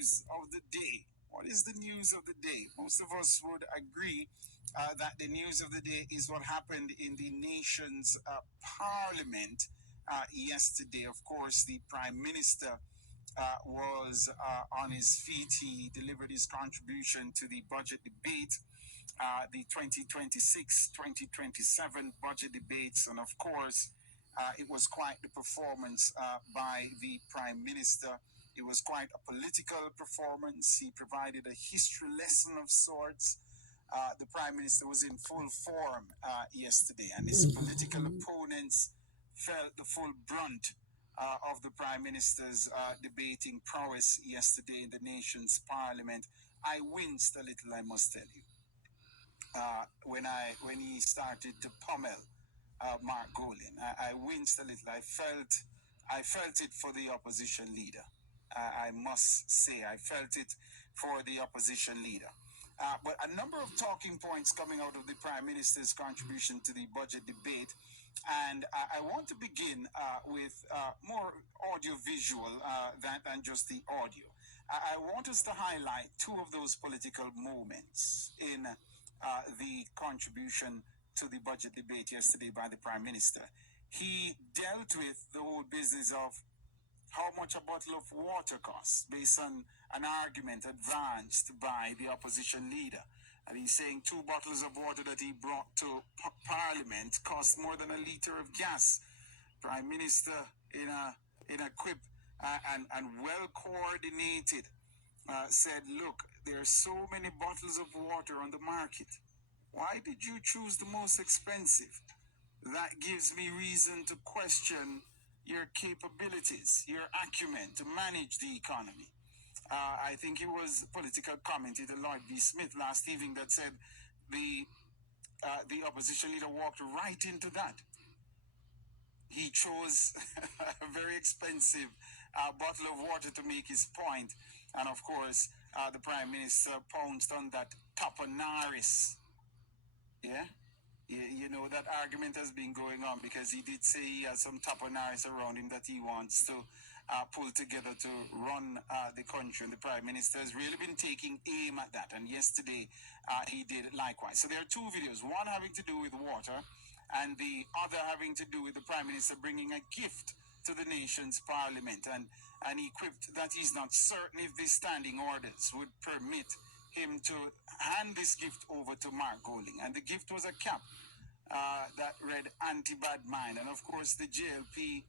news of the day? What is the news of the day? Most of us would agree that the news of the day is what happened in the nation's parliament yesterday. Of course, the prime minister was on his feet. He delivered his contribution to the budget debate, the 2026-2027 budget debates. And of course, it was quite the performance by the prime minister. It was quite a political performance. He provided a history lesson of sorts. The prime minister was in full form yesterday, and his political opponents felt the full brunt of the prime minister's debating prowess yesterday in the nation's parliament. I winced a little, I must tell you, when he started to pummel Mark Golin. I winced a little. I felt it for the opposition leader. I must say, I felt it for the opposition leader. But a number of talking points coming out of the Prime Minister's contribution to the budget debate. And I want to begin with more audio-visual than just the audio. I want us to highlight two of those political moments in the contribution to the budget debate yesterday by the Prime Minister. He dealt with the whole business of how much a bottle of water costs based on an argument advanced by the opposition leader. And he's saying 2 bottles of water that he brought to Parliament cost more than a liter of gas. Prime Minister, in a quip and well coordinated, said, "Look, there are so many bottles of water on the market. Why did you choose the most expensive? That gives me reason to question your capabilities, your acumen to manage the economy." I think it was political commentator Lloyd B. Smith last evening that said the opposition leader walked right into that. He chose a very expensive bottle of water to make his point. And of course, the Prime Minister pounced on that Toponaris. Yeah? You know, that argument has been going on because he did say he has some Toponaris around him that he wants to pull together to run the country. And the Prime Minister has really been taking aim at that. And yesterday, he did likewise. So there are 2 videos, one having to do with water and the other having to do with the Prime Minister bringing a gift to the nation's parliament. And he quipped that he's not certain if the standing orders would permit him to hand this gift over to Mark Golding. And the gift was a cap that read anti-bad mind. And of course, the JLP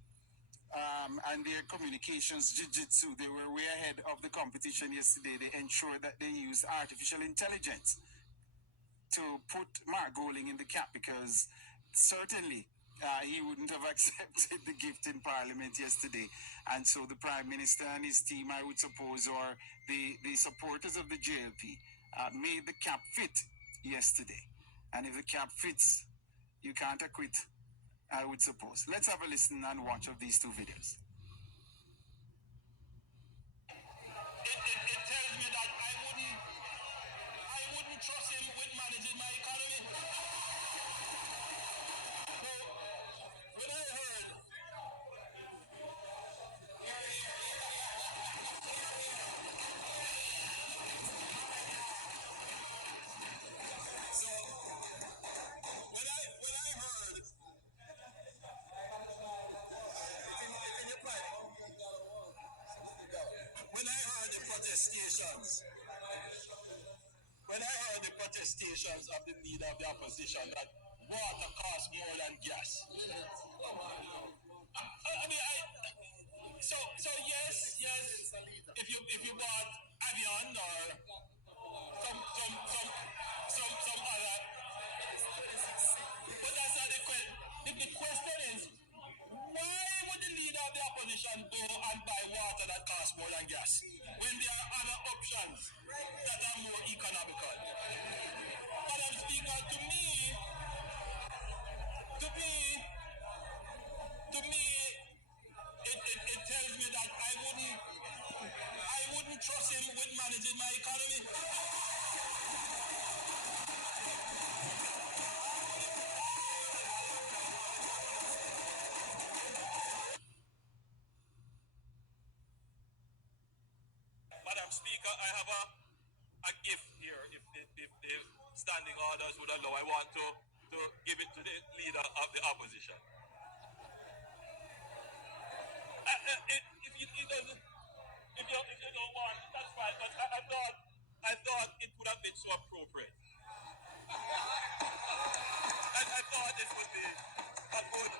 and their communications jiu-jitsu, they were way ahead of the competition yesterday. They ensured that they used artificial intelligence to put Mark Golding in the cap because certainly he wouldn't have accepted the gift in Parliament yesterday. And so the Prime Minister and his team, I would suppose, or the supporters of the JLP, made the cap fit yesterday. And if the cap fits, you can't acquit, I would suppose. Let's have a listen and watch of these 2 videos. It tells me that I wouldn't trust him with managing my economy. So when I heard when I heard the protestations, of the leader of the opposition that water costs more than gas. So yes, if you bought Avion or some other, but that's not the question. The question is, why would the leader of the opposition go and buy water that costs more than gas when there are other options that are more economical? Madam Speaker, to me, it tells me that I wouldn't trust him with managing my economy. Madam Madam Speaker, I have a gift here. If the standing orders would allow, I want to give it to the leader of the opposition. If he doesn't, if you don't want it, that's fine. But I thought it would have been so appropriate. I thought this would be a good.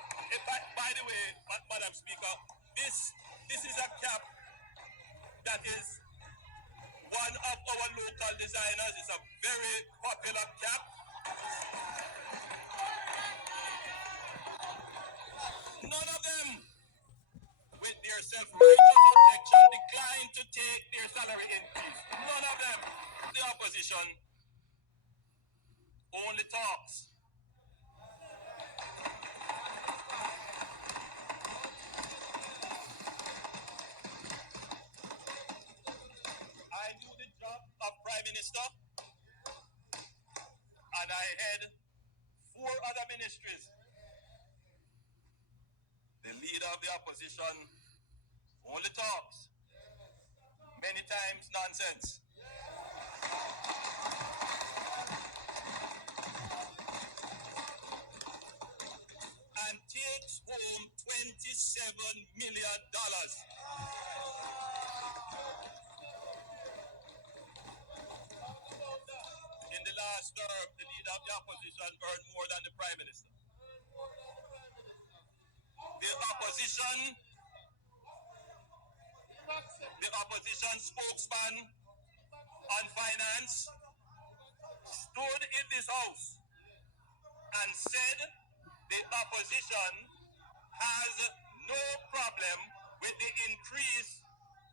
By the way, Madam Speaker, this is a cap that is one of our local designers. It's a very popular cap. None of them, with their self-righteous objection, declined to take their salary increase. None of them. The opposition only talks. I do the job of Prime Minister, and I head 4 other ministries. The leader of the opposition only talks. Many times nonsense. And takes home $27 million. In the last term, the leader of the opposition earned more than the Prime Minister. The opposition spokesman on finance stood in this house and said the opposition has no problem with the increase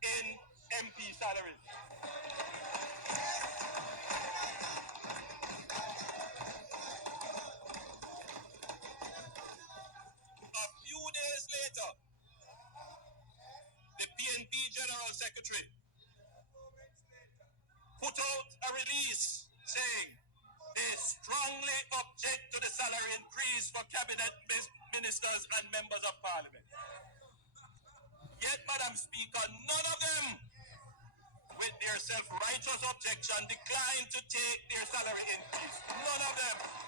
in MP salaries. A few days later, the PNP General Secretary put out a release saying they strongly object to the salary increase for cabinet ministers and members of parliament. Yet, Madam Speaker, none of them, with their self-righteous objection, declined to take their salary increase. None of them.